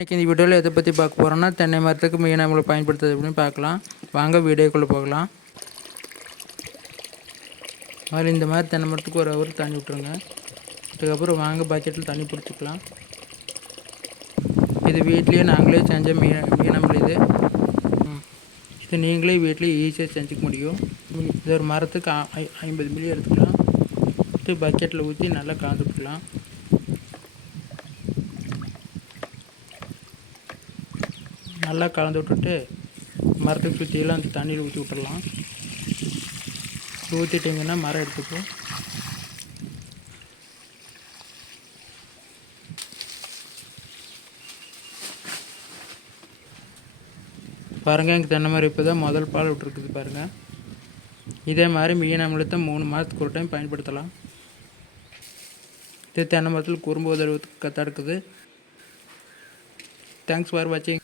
இன்றைக்கி இந்த வீடியோவில் எதை பற்றி பார்க்க போகிறோன்னா தென்னை மரத்துக்கு மீன் அமிலம் பயன்படுத்துறது அப்படின்னு பார்க்கலாம். வாங்க வீடியோக்குள்ளே போகலாம். அதில் இந்த மாதிரி தென்னை மரத்துக்கு ஒரு ஹவர் தண்ணி விட்டுருங்க. அதுக்கப்புறம் வாங்க பக்கெட்டில் தண்ணி பிடிச்சிக்கலாம். இது வீட்லேயே நாங்களே செஞ்ச மீன் அமிலம் இது நீங்களே வீட்லேயே ஈஸியாக செஞ்சுக்க முடியும். இது ஒரு மரத்துக்கு 50 மில்லி எடுத்துக்கலாம். பக்கெட்டில் ஊற்றி நல்லா கலந்து விட்டுக்கலாம். நல்லா கலந்து விட்டுட்டு மரத்துக்கு சுற்றியெல்லாம் அந்த தண்ணியில் ஊற்றி விட்டுடலாம். ஊற்றிட்டிங்கன்னா மரம் எடுத்துக்கும். பாருங்கள், எங்கள் தென்னை மரம் இப்போ தான் முதல் பால் விட்டுருக்குது பாருங்கள். இதே மாதிரி மீன் அமிலத்தை 3 மாதத்துக்கு ஒரு டைம் பயன்படுத்தலாம். இது தென்னை மரத்தில் குறும்பு உதவுறதுக்கு தடுக்குது. தேங்க்ஸ் ஃபார் வாட்சிங்.